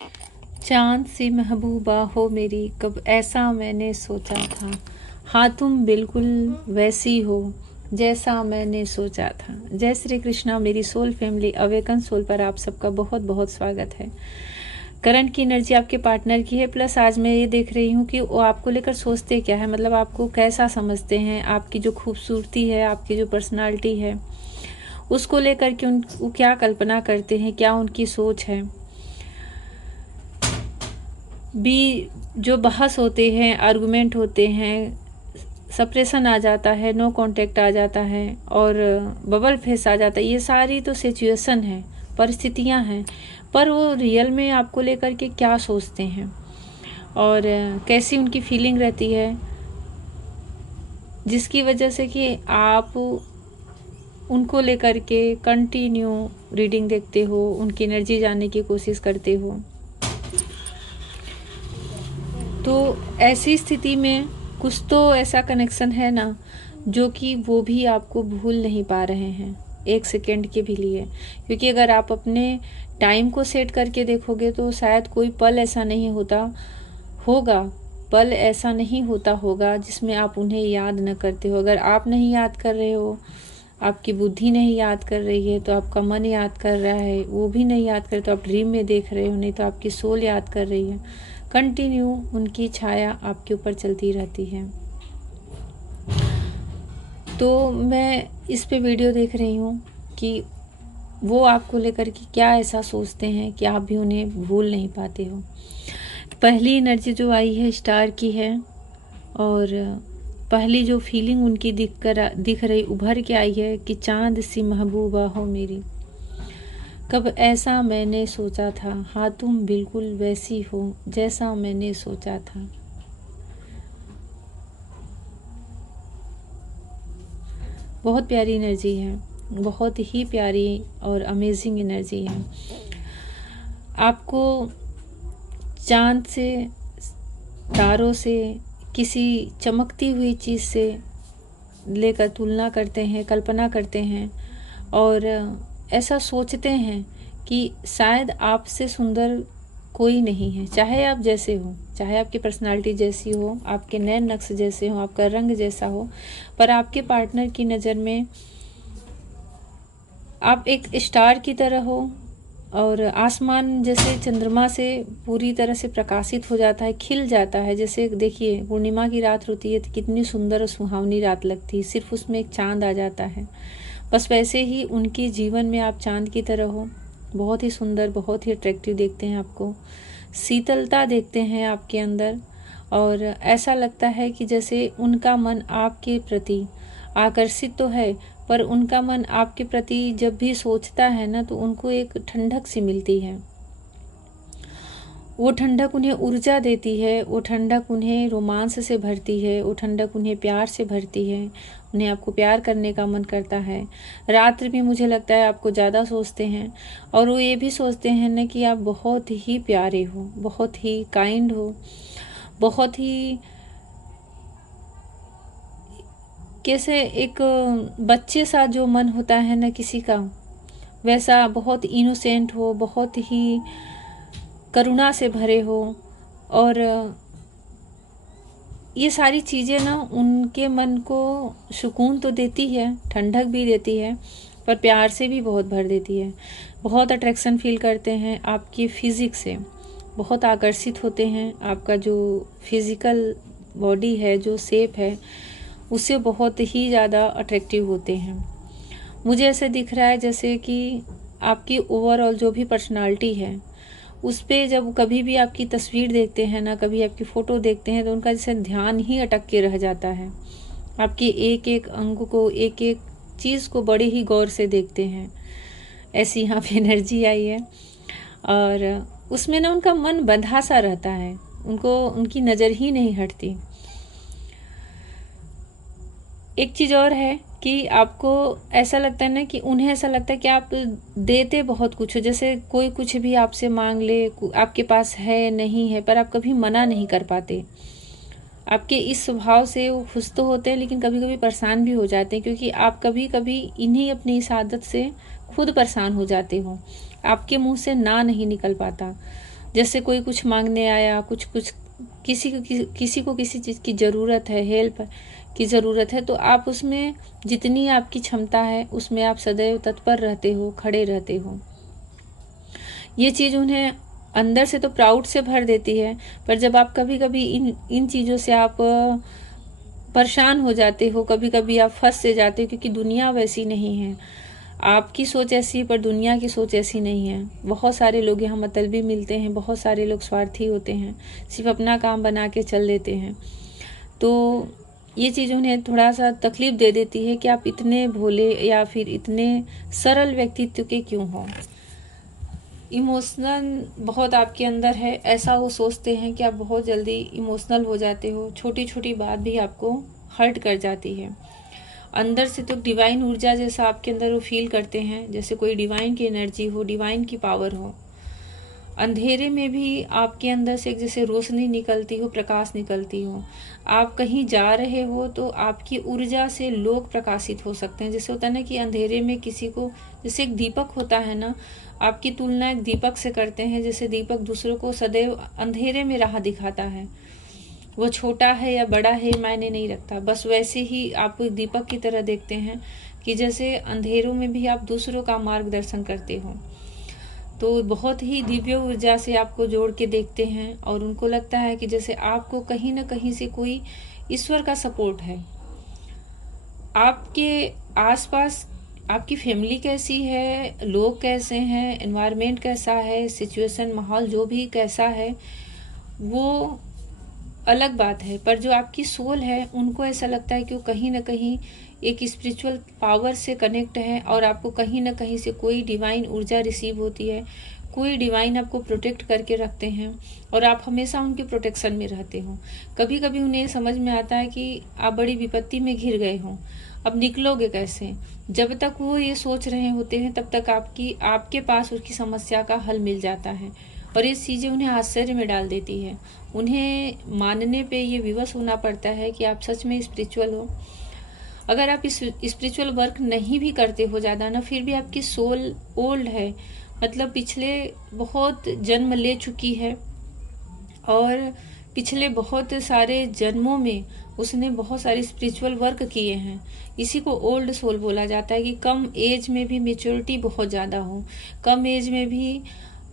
चाँद सी महबूबा हो मेरी, कब ऐसा मैंने सोचा था। हाँ, तुम बिल्कुल वैसी हो जैसा मैंने सोचा था। जय श्री कृष्णा मेरी सोल फैमिली, अवेकन सोल पर आप सबका बहुत बहुत स्वागत है। करंट की एनर्जी आपके पार्टनर की है, प्लस आज मैं ये देख रही हूँ कि वो आपको लेकर सोचते क्या है, मतलब आपको कैसा समझते हैं, आपकी जो खूबसूरती है, आपकी जो पर्सनालिटी है, उसको लेकर के वो क्या कल्पना करते हैं, क्या उनकी सोच है। भी जो बहस होते हैं, आर्गुमेंट होते हैं, सप्रेशन आ जाता है, नो कांटेक्ट आ जाता है और बबल फेस आ जाता है। ये सारी तो सिचुएशन है, परिस्थितियां हैं, पर वो रियल में आपको लेकर के क्या सोचते हैं और कैसी उनकी फीलिंग रहती है, जिसकी वजह से कि आप उनको लेकर के कंटिन्यू रीडिंग देखते हो, उनकी एनर्जी जानने की कोशिश करते हो। तो ऐसी स्थिति में कुछ तो ऐसा कनेक्शन है ना, जो कि वो भी आपको भूल नहीं पा रहे हैं एक सेकेंड के भी लिए। क्योंकि अगर आप अपने टाइम को सेट करके देखोगे तो शायद कोई पल ऐसा नहीं होता होगा जिसमें आप उन्हें याद न करते हो। अगर आप नहीं याद कर रहे हो, आपकी बुद्धि नहीं याद कर रही है, तो आपका मन याद कर रहा है। वो भी नहीं याद करे तो आप ड्रीम में देख रहे हो, नहीं तो आपकी सोल याद कर रही है। कंटिन्यू उनकी छाया आपके ऊपर चलती रहती है। तो मैं इस पे वीडियो देख रही हूँ कि वो आपको लेकर के क्या ऐसा सोचते हैं कि आप भी उन्हें भूल नहीं पाते हो। पहली एनर्जी जो आई है स्टार की है और पहली जो फीलिंग उनकी दिख रही उभर के आई है कि चांद सी महबूबा हो मेरी, कब ऐसा मैंने सोचा था। हाँ, तुम बिल्कुल वैसी हो जैसा मैंने सोचा था। बहुत प्यारी एनर्जी है, बहुत ही प्यारी और अमेजिंग एनर्जी है। आपको चांद से, तारों से, किसी चमकती हुई चीज़ से लेकर तुलना करते हैं, कल्पना करते हैं और ऐसा सोचते हैं कि शायद आपसे सुंदर कोई नहीं है। चाहे आप जैसे हो, चाहे आपकी पर्सनालिटी जैसी हो, आपके नैन नक्श जैसे हो, आपका रंग जैसा हो, पर आपके पार्टनर की नज़र में आप एक स्टार की तरह हो और आसमान जैसे चंद्रमा से पूरी तरह से प्रकाशित हो जाता है, खिल जाता है। जैसे देखिए पूर्णिमा की रात होती है तो कितनी सुंदर और सुहावनी रात लगती है, सिर्फ उसमें एक चांद आ जाता है। बस वैसे ही उनके जीवन में आप चांद की तरह हो, बहुत ही सुंदर, बहुत ही अट्रैक्टिव देखते हैं आपको, शीतलता देखते हैं आपके अंदर और ऐसा लगता है कि जैसे उनका मन आपके प्रति आकर्षित तो है, पर उनका मन आपके प्रति जब भी सोचता है ना तो उनको एक ठंडक सी मिलती है। वो ठंडक उन्हें ऊर्जा देती है, वो ठंडक उन्हें रोमांस से भरती है, वो ठंडक उन्हें प्यार से भरती है, उन्हें आपको प्यार करने का मन करता है। रात्रि में मुझे लगता है आपको ज़्यादा सोचते हैं और वो ये भी सोचते हैं ना कि आप बहुत ही प्यारे हो, बहुत ही काइंड हो, बहुत ही कैसे एक बच्चे सा जो मन होता है ना किसी का, वैसा बहुत इनोसेंट हो, बहुत ही करुणा से भरे हो। और ये सारी चीज़ें ना उनके मन को सुकून तो देती है, ठंडक भी देती है, पर प्यार से भी बहुत भर देती है। बहुत अट्रैक्शन फील करते हैं आपकी फिज़िक्स से, बहुत आकर्षित होते हैं। आपका जो फिज़िकल बॉडी है, जो शेप है, उससे बहुत ही ज़्यादा अट्रैक्टिव होते हैं। मुझे ऐसे दिख रहा है जैसे कि आपकी ओवरऑल जो भी पर्सनालिटी है उस पे जब कभी भी आपकी तस्वीर देखते हैं ना, कभी आपकी फ़ोटो देखते हैं तो उनका जैसे ध्यान ही अटक के रह जाता है। आपके एक एक अंग को, एक एक चीज़ को बड़े ही गौर से देखते हैं। ऐसी यहाँ पे एनर्जी आई है और उसमें ना उनका मन बंधा सा रहता है, उनको उनकी नज़र ही नहीं हटती। एक चीज़ और है कि आपको ऐसा लगता है ना कि उन्हें ऐसा लगता है कि आप देते बहुत कुछ हो। जैसे कोई कुछ भी आपसे मांग ले, आपके पास है नहीं है, पर आप कभी मना नहीं कर पाते। आपके इस स्वभाव से वो खुश तो होते हैं लेकिन कभी कभी परेशान भी हो जाते हैं, क्योंकि आप कभी कभी इन्हीं अपनी इस आदत से खुद परेशान हो जाते हो। आपके मुंह से ना नहीं निकल पाता। जैसे कोई कुछ मांगने आया, कुछ कुछ किसी को किसी चीज़ की ज़रूरत है, हेल्प की ज़रूरत है, तो आप उसमें जितनी आपकी क्षमता है उसमें आप सदैव तत्पर रहते हो, खड़े रहते हो। ये चीज़ उन्हें अंदर से तो प्राउड से भर देती है, पर जब आप कभी कभी इन चीज़ों से आप परेशान हो जाते हो, कभी कभी आप फंस से जाते हो, क्योंकि दुनिया वैसी नहीं है। आपकी सोच ऐसी पर दुनिया की सोच ऐसी नहीं है। बहुत सारे लोग यहाँ मतलबी मिलते हैं, बहुत सारे लोग स्वार्थी होते हैं, सिर्फ अपना काम बना के चल देते हैं। तो ये चीज़ उन्हें थोड़ा सा तकलीफ दे देती है कि आप इतने भोले या फिर इतने सरल व्यक्तित्व के क्यों हो। इमोशनल बहुत आपके अंदर है, ऐसा वो सोचते हैं कि आप बहुत जल्दी इमोशनल हो जाते हो, छोटी छोटी बात भी आपको हर्ट कर जाती है। अंदर से तो डिवाइन ऊर्जा जैसा आपके अंदर वो फील करते हैं, जैसे कोई डिवाइन की एनर्जी हो, डिवाइन की पावर हो। अंधेरे में भी आपके अंदर से एक जैसे रोशनी निकलती हो, प्रकाश निकलती हो। आप कहीं जा रहे हो तो आपकी ऊर्जा से लोग प्रकाशित हो सकते हैं। जैसे होता है ना कि अंधेरे में किसी को, जैसे एक दीपक होता है ना, आपकी तुलना एक दीपक से करते हैं। जैसे दीपक दूसरों को सदैव अंधेरे में राह दिखाता है, वो छोटा है या बड़ा है मायने नहीं रखता, बस वैसे ही आपको एक दीपक की तरह देखते हैं कि जैसे अंधेरों में भी आप दूसरों का मार्गदर्शन करते हो। तो बहुत ही दिव्य ऊर्जा से आपको जोड़ के देखते हैं और उनको लगता है कि जैसे आपको कहीं ना कहीं से कोई ईश्वर का सपोर्ट है। आपके आसपास आपकी फैमिली कैसी है, लोग कैसे हैं, एनवायरनमेंट कैसा है, सिचुएशन, माहौल जो भी कैसा है, वो अलग बात है, पर जो आपकी सोल है उनको ऐसा लगता है कि वो कहीं ना कहीं एक स्पिरिचुअल पावर से कनेक्ट है और आपको कहीं ना कहीं से कोई डिवाइन ऊर्जा रिसीव होती है, कोई डिवाइन आपको प्रोटेक्ट करके रखते हैं और आप हमेशा उनके प्रोटेक्शन में रहते हो। कभी कभी उन्हें समझ में आता है कि आप बड़ी विपत्ति में घिर गए हो, अब निकलोगे कैसे। जब तक वो ये सोच रहे होते हैं तब तक आपके पास उसकी समस्या का हल मिल जाता है और ये चीज़ें उन्हें आश्चर्य में डाल देती है। उन्हें मानने पे ये विवश होना पड़ता है कि आप सच में स्पिरिचुअल हो। अगर आप इस स्पिरिचुअल वर्क नहीं भी करते हो ज़्यादा ना, फिर भी आपकी सोल ओल्ड है, मतलब पिछले बहुत जन्म ले चुकी है और पिछले बहुत सारे जन्मों में उसने बहुत सारे स्पिरिचुअल वर्क किए हैं। इसी को ओल्ड सोल बोला जाता है कि कम एज में भी मेच्योरिटी बहुत ज़्यादा हो, कम एज में भी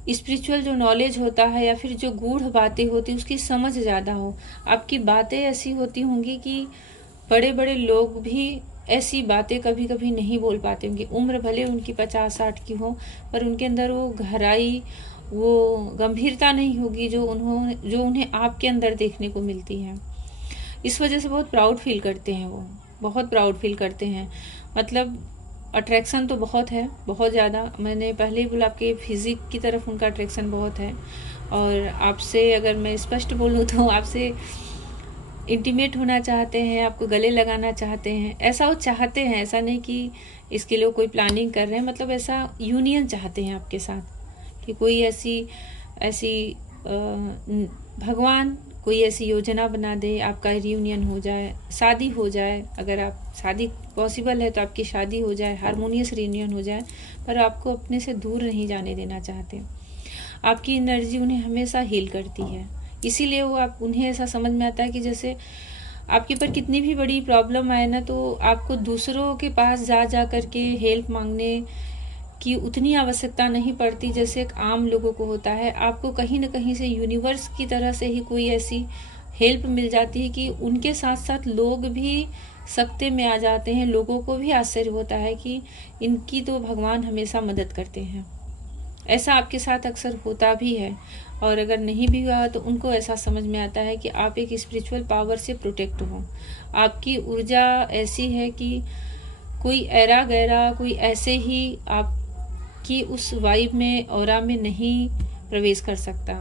स्पिरिचुअल जो नॉलेज होता है या फिर जो गूढ़ बातें होती उसकी समझ ज़्यादा हो। आपकी बातें ऐसी होती होंगी कि बड़े बड़े लोग भी ऐसी बातें कभी कभी नहीं बोल पाते होंगे। उम्र भले उनकी 50-60 की हो, पर उनके अंदर वो गहराई, वो गंभीरता नहीं होगी जो उन्हें आपके अंदर देखने को मिलती है। इस वजह से बहुत प्राउड फील करते हैं, वो बहुत प्राउड फील करते हैं। मतलब अट्रैक्शन तो बहुत है, बहुत ज़्यादा। मैंने पहले ही बोला आपके फिजिक की तरफ उनका अट्रैक्शन बहुत है और आपसे अगर मैं स्पष्ट बोलूँ तो आपसे इंटीमेट होना चाहते हैं, आपको गले लगाना चाहते हैं। ऐसा वो चाहते हैं, ऐसा नहीं कि इसके लिए कोई प्लानिंग कर रहे हैं, मतलब ऐसा यूनियन चाहते हैं आपके साथ कि कोई ऐसी भगवान कोई ऐसी योजना बना दे, आपका रियूनियन हो जाए, शादी हो जाए। अगर आप शादी पॉसिबल है तो आपकी शादी हो जाए, हारमोनियस रियूनियन हो जाए, पर आपको अपने से दूर नहीं जाने देना चाहते। आपकी एनर्जी उन्हें हमेशा हील करती है, इसीलिए वो उन्हें ऐसा समझ में आता है कि जैसे आपके ऊपर कितनी भी बड़ी प्रॉब्लम आए ना, तो आपको दूसरों के पास जा करके हेल्प मांगने की उतनी आवश्यकता नहीं पड़ती जैसे एक आम लोगों को होता है। आपको कहीं ना कहीं से यूनिवर्स की तरह से ही कोई ऐसी हेल्प मिल जाती है कि उनके साथ साथ लोग भी सकते में आ जाते हैं। लोगों को भी आश्चर्य होता है कि इनकी तो भगवान हमेशा मदद करते हैं। ऐसा आपके साथ अक्सर होता भी है, और अगर नहीं भी हुआ तो उनको ऐसा समझ में आता है कि आप एक स्पिरिचुअल पावर से प्रोटेक्ट हो। आपकी ऊर्जा ऐसी है कि कोई ऐरा गैरा, कोई ऐसे ही आपकी उस वाइब में, ऑरा में नहीं प्रवेश कर सकता।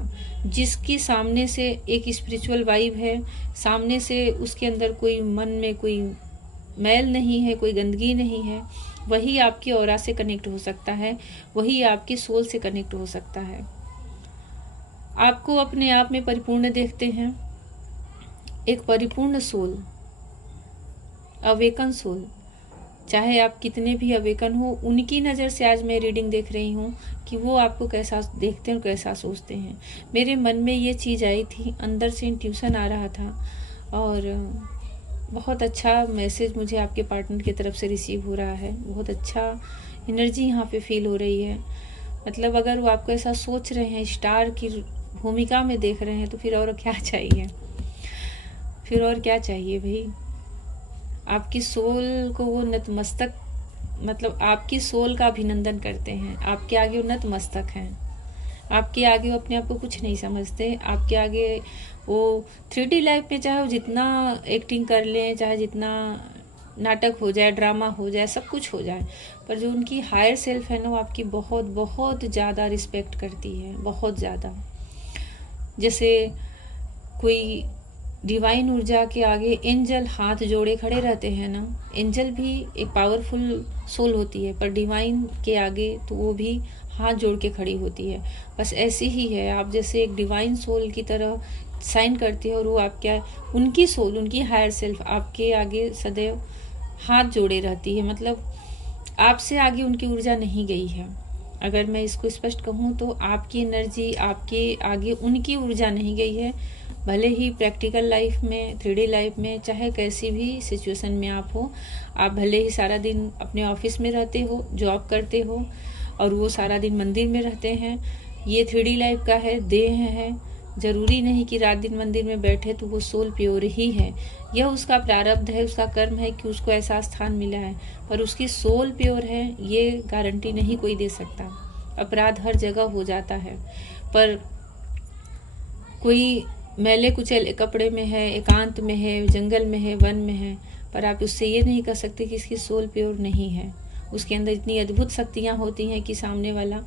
जिसकी सामने से एक स्पिरिचुअल वाइब है, सामने से उसके अंदर कोई मन में कोई मैल नहीं है, कोई गंदगी नहीं है, वही आपकी ऑरा से कनेक्ट हो सकता है, वही आपकी सोल से कनेक्ट हो सकता है। आपको अपने आप में परिपूर्ण देखते हैं, एक परिपूर्ण सोल, अवेकन सोल। चाहे आप कितने भी अवेकन हो, उनकी नज़र से आज मैं रीडिंग देख रही हूँ कि वो आपको कैसा देखते हैं और कैसा सोचते हैं। मेरे मन में ये चीज़ आई थी, अंदर से इंट्यूशन आ रहा था, और बहुत अच्छा मैसेज मुझे आपके पार्टनर की तरफ से रिसीव हो रहा है। बहुत अच्छा एनर्जी यहाँ पे फील हो रही है। मतलब अगर वो आपको ऐसा सोच रहे हैं, स्टार की भूमिका में देख रहे हैं, तो फिर और क्या चाहिए, फिर और क्या चाहिए भाई। आपकी सोल को वो नतमस्तक, मतलब आपकी सोल का अभिनंदन करते हैं। आपके आगे वो नतमस्तक हैं। आपके आगे वो अपने आप को कुछ नहीं समझते। आपके आगे वो 3D लाइफ में चाहे वो जितना एक्टिंग कर लें, चाहे जितना नाटक हो जाए, ड्रामा हो जाए, सब कुछ हो जाए, पर जो उनकी हायर सेल्फ है ना, वो आपकी बहुत बहुत ज़्यादा रिस्पेक्ट करती है, बहुत ज़्यादा। जैसे कोई डिवाइन ऊर्जा के आगे एंजल हाथ जोड़े खड़े रहते हैं ना, एंजल भी एक पावरफुल सोल होती है, पर डिवाइन के आगे तो वो भी हाथ जोड़ के खड़ी होती है। बस ऐसी ही है, आप जैसे एक डिवाइन सोल की तरह साइन करते हो, और वो आपके, उनकी सोल, उनकी हायर सेल्फ आपके आगे सदैव हाथ जोड़े रहती है। मतलब आपसे आगे उनकी ऊर्जा नहीं गई है। अगर मैं इसको स्पष्ट कहूँ तो आपकी एनर्जी, आपके आगे उनकी ऊर्जा नहीं गई है। भले ही प्रैक्टिकल लाइफ में, 3D लाइफ में, चाहे कैसी भी सिचुएशन में आप हो, आप भले ही सारा दिन अपने ऑफिस में रहते हो, जॉब करते हो, और वो सारा दिन मंदिर में रहते हैं। ये 3D लाइफ का है, देह है। जरूरी नहीं कि रात दिन मंदिर में बैठे तो वो सोल प्योर ही है। यह उसका प्रारब्ध है, उसका कर्म है कि उसको ऐसा स्थान मिला है, पर उसकी सोल प्योर है ये गारंटी नहीं कोई दे सकता। अपराध हर जगह हो जाता है, पर कोई मैले कुचैले कपड़े में है, एकांत में है, जंगल में है, वन में है, पर आप उससे ये नहीं कह सकते कि इसकी सोल प्योर नहीं है। उसके अंदर इतनी अद्भुत शक्तियाँ होती हैं कि सामने वाला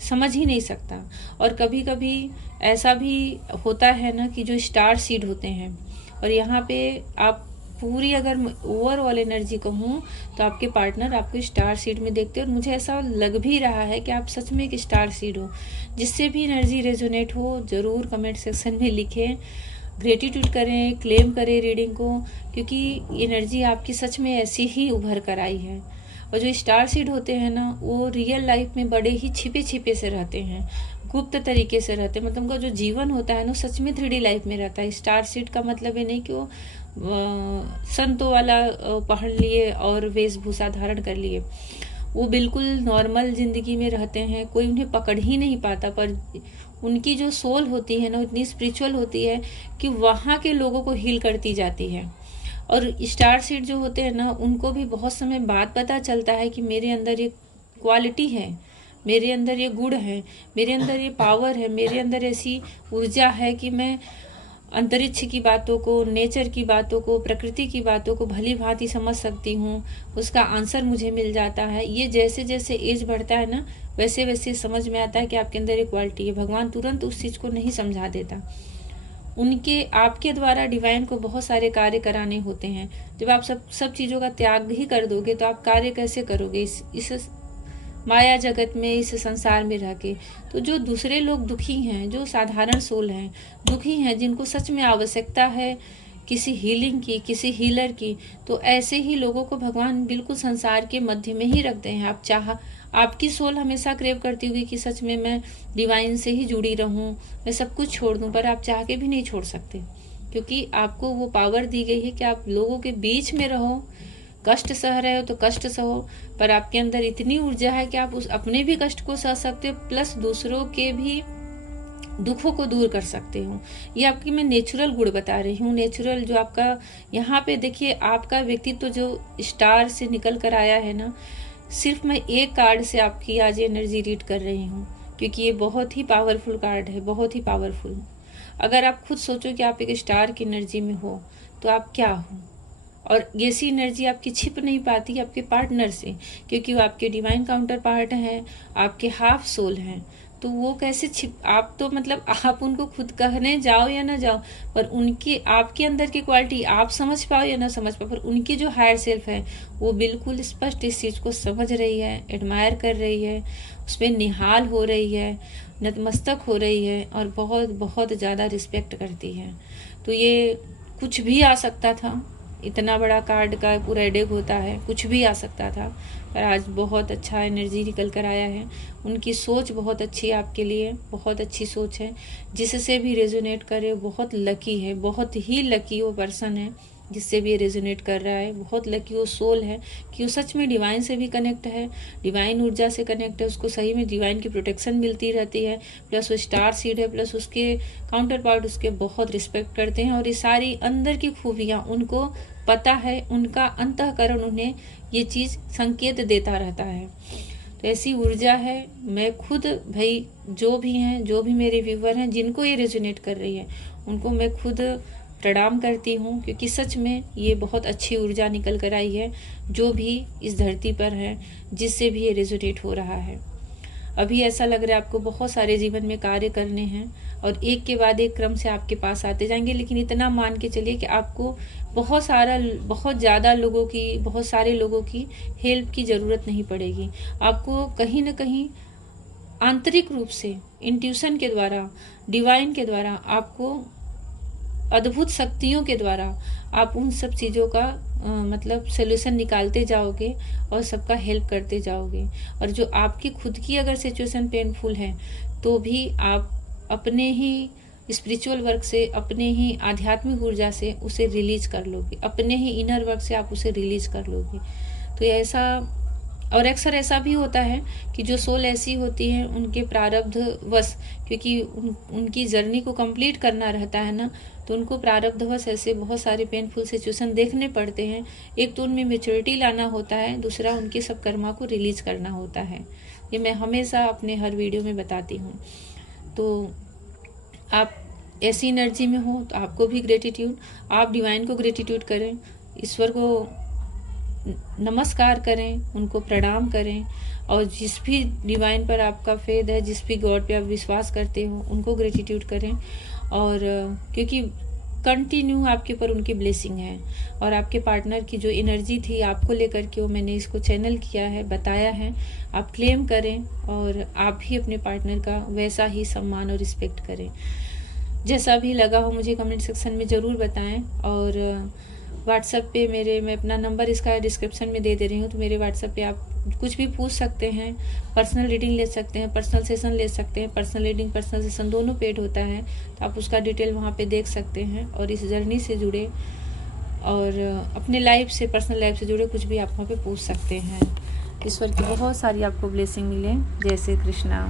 समझ ही नहीं सकता। और कभी कभी ऐसा भी होता है ना कि जो स्टार सीड होते हैं, और यहाँ पे आप पूरी अगर ओवरऑल एनर्जी कहूँ तो आपके पार्टनर आपको स्टार सीड में देखते हैं, और मुझे ऐसा लग भी रहा है कि आप सच में एक स्टार सीड हो। जिससे भी एनर्जी रेजोनेट हो ज़रूर कमेंट सेक्शन में लिखें, ग्रेटिट्यूड करें, क्लेम करें रीडिंग को, क्योंकि एनर्जी आपकी सच में ऐसी ही उभर कर आई है। और जो स्टार सीड होते हैं ना, वो रियल लाइफ में बड़े ही छिपे छिपे से रहते हैं, गुप्त तरीके से रहते हैं। मतलब उनका जो जीवन होता है ना, सच में 3D लाइफ में रहता है। स्टार सीड का मतलब ये नहीं कि वो संतों वाला पहन लिए और वेशभूषा धारण कर लिए। वो बिल्कुल नॉर्मल जिंदगी में रहते हैं, कोई उन्हें पकड़ ही नहीं पाता, पर उनकी जो सोल होती है ना, इतनी स्पिरिचुअल होती है कि वहाँ के लोगों को हील करती जाती है। और स्टार सीड जो होते हैं ना, उनको भी बहुत समय बाद पता चलता है कि मेरे अंदर ये क्वालिटी है, मेरे अंदर ये गुण है, मेरे अंदर ये पावर है, मेरे अंदर ऐसी ऊर्जा है कि मैं अंतरिक्ष की बातों को, नेचर की बातों को, प्रकृति की बातों को भली भांति समझ सकती हूँ। उसका आंसर मुझे मिल जाता है। ये जैसे जैसे एज बढ़ता है ना, वैसे वैसे समझ में आता है कि आपके अंदर एक क्वालिटी है। भगवान तुरंत उस चीज़ को नहीं समझा देता। उनके, आपके द्वारा डिवाइन को बहुत सारे कार्य कराने होते हैं। जब आप सब चीज़ों का त्याग ही कर दोगे तो आप कार्य कैसे करोगे इस माया जगत में, इस संसार में रह के। तो जो दूसरे लोग दुखी हैं, जो साधारण सोल हैं, दुखी हैं, जिनको सच में आवश्यकता है किसी हीलिंग की, किसी हीलर की, तो ऐसे ही लोगों को भगवान बिल्कुल संसार के मध्य में ही रखते हैं। आपकी सोल हमेशा क्रेव करती हुई कि सच में मैं डिवाइन से ही जुड़ी रहूं, मैं सब कुछ छोड़ दूं, पर आप चाह के भी नहीं छोड़ सकते, क्योंकि आपको वो पावर दी गई है कि आप लोगों के बीच में रहो। कष्ट सह रहे हो तो कष्ट सहो, पर आपके अंदर इतनी ऊर्जा है कि आप उस अपने भी कष्ट को सह सकते हो, प्लस दूसरों के भी दुखों को दूर कर सकते हो। ये आपकी मैं नेचुरल गुण बता रही हूँ। नेचुरल जो आपका यहाँ पे देखिए, आपका व्यक्तित्व जो स्टार से निकल कर आया है ना, सिर्फ मैं एक कार्ड से आपकी आज एनर्जी रीड कर रही हूँ, क्योंकि ये बहुत ही पावरफुल कार्ड है, बहुत ही पावरफुल। अगर आप खुद सोचो कि आप एक स्टार की एनर्जी में हो तो आप क्या हो, और ऐसी एनर्जी आपकी छिप नहीं पाती आपके पार्टनर से, क्योंकि वो आपके डिवाइन काउंटर पार्ट हैं, आपके हाफ सोल हैं। तो वो कैसे छिप, आप तो मतलब आप उनको खुद कहने जाओ या ना जाओ, पर उनकी, आपके अंदर की क्वालिटी आप समझ पाओ या ना समझ पाओ, पर उनकी जो हायर सेल्फ है वो बिल्कुल स्पष्ट इस चीज को समझ रही है, एडमायर कर रही है, उस पर निहाल हो रही है, नतमस्तक हो रही है, और बहुत बहुत ज्यादा रिस्पेक्ट करती है। तो ये कुछ भी आ सकता था, इतना बड़ा कार्ड का पूरा डेक होता है, कुछ भी आ सकता था, पर आज बहुत अच्छा एनर्जी निकल कर आया है। उनकी सोच बहुत अच्छी है आपके लिए, बहुत अच्छी सोच है। जिससे भी रेजोनेट करे बहुत लकी है, बहुत ही लकी वो पर्सन है जिससे भी ये रेजोनेट कर रहा है। बहुत लकी वो सोल है कि वो सच में डिवाइन से भी कनेक्ट है, डिवाइन ऊर्जा से कनेक्ट है, उसको सही में डिवाइन की प्रोटेक्शन मिलती रहती है। प्लस वो स्टार सीड है, प्लस उसके काउंटर पार्ट उसके बहुत रिस्पेक्ट करते हैं और ये सारी अंदर की खूबियाँ उनको पता है, उनका अंतःकरण उन्हें ये चीज़ संकेत देता रहता है। तो ऐसी ऊर्जा है। मैं खुद भाई जो भी हैं, जो भी मेरे व्यूवर हैं जिनको ये रेजोनेट कर रही है, उनको मैं खुद प्रणाम करती हूँ, क्योंकि सच में ये बहुत अच्छी ऊर्जा निकल कर आई है जो भी इस धरती पर है, जिससे भी ये रेजोनेट हो रहा है। अभी ऐसा लग रहा है आपको बहुत सारे जीवन में कार्य करने हैं और एक के बाद एक क्रम से आपके पास आते जाएंगे, लेकिन इतना मान के चलिए कि आपको बहुत ज़्यादा लोगों की, बहुत सारे लोगों की हेल्प की ज़रूरत नहीं पड़ेगी। आपको कहीं ना कहीं आंतरिक रूप से इंट्यूशन के द्वारा, डिवाइन के द्वारा, आपको अद्भुत शक्तियों के द्वारा आप उन सब चीज़ों का मतलब सोल्यूशन निकालते जाओगे और सबका हेल्प करते जाओगे। और जो आपकी खुद की अगर सिचुएशन पेनफुल है तो भी आप अपने ही स्पिरिचुअल वर्क से, अपने ही आध्यात्मिक ऊर्जा से उसे रिलीज कर लोगे, अपने ही इनर वर्क से आप उसे रिलीज कर लोगे। तो ऐसा, और अक्सर ऐसा भी होता है कि जो सोल ऐसी होती है उनके प्रारब्ध वश, क्योंकि उनकी जर्नी को कंप्लीट करना रहता है ना, तो उनको प्रारब्धवश ऐसे बहुत सारे पेनफुल सिचुएशन देखने पड़ते हैं। एक तो उनमें मेच्योरिटी लाना होता है, दूसरा उनके सब कर्मा को रिलीज करना होता है। ये मैं हमेशा अपने हर वीडियो में बताती हूँ। तो आप ऐसी एनर्जी में हो तो आपको भी ग्रेटिट्यूड, आप डिवाइन को ग्रेटिट्यूड करें, ईश्वर को नमस्कार करें, उनको प्रणाम करें, और जिस भी डिवाइन पर आपका फेथ है, जिस भी गॉड पे आप विश्वास करते हो, उनको ग्रेटिट्यूड करें। और क्योंकि कंटिन्यू आपके ऊपर उनकी ब्लेसिंग है, और आपके पार्टनर की जो एनर्जी थी आपको लेकर के, वो मैंने इसको चैनल किया है, बताया है, आप क्लेम करें और आप भी अपने पार्टनर का वैसा ही सम्मान और रिस्पेक्ट करें। जैसा भी लगा हो मुझे कमेंट सेक्शन में ज़रूर बताएं। और व्हाट्सएप पे मैं अपना नंबर इसका डिस्क्रिप्शन में दे रही हूँ, तो मेरे व्हाट्सएप पे आप कुछ भी पूछ सकते हैं, पर्सनल रीडिंग ले सकते हैं, पर्सनल सेशन ले सकते हैं। पर्सनल रीडिंग, पर्सनल सेशन दोनों पेड होता है, तो आप उसका डिटेल वहाँ पे देख सकते हैं और इस जर्नी से जुड़े और अपने लाइफ से, पर्सनल लाइफ से जुड़े कुछ भी आप वहाँ पे पूछ सकते हैं। ईश्वर की बहुत सारी आपको ब्लेसिंग मिले। जय श्री कृष्णा।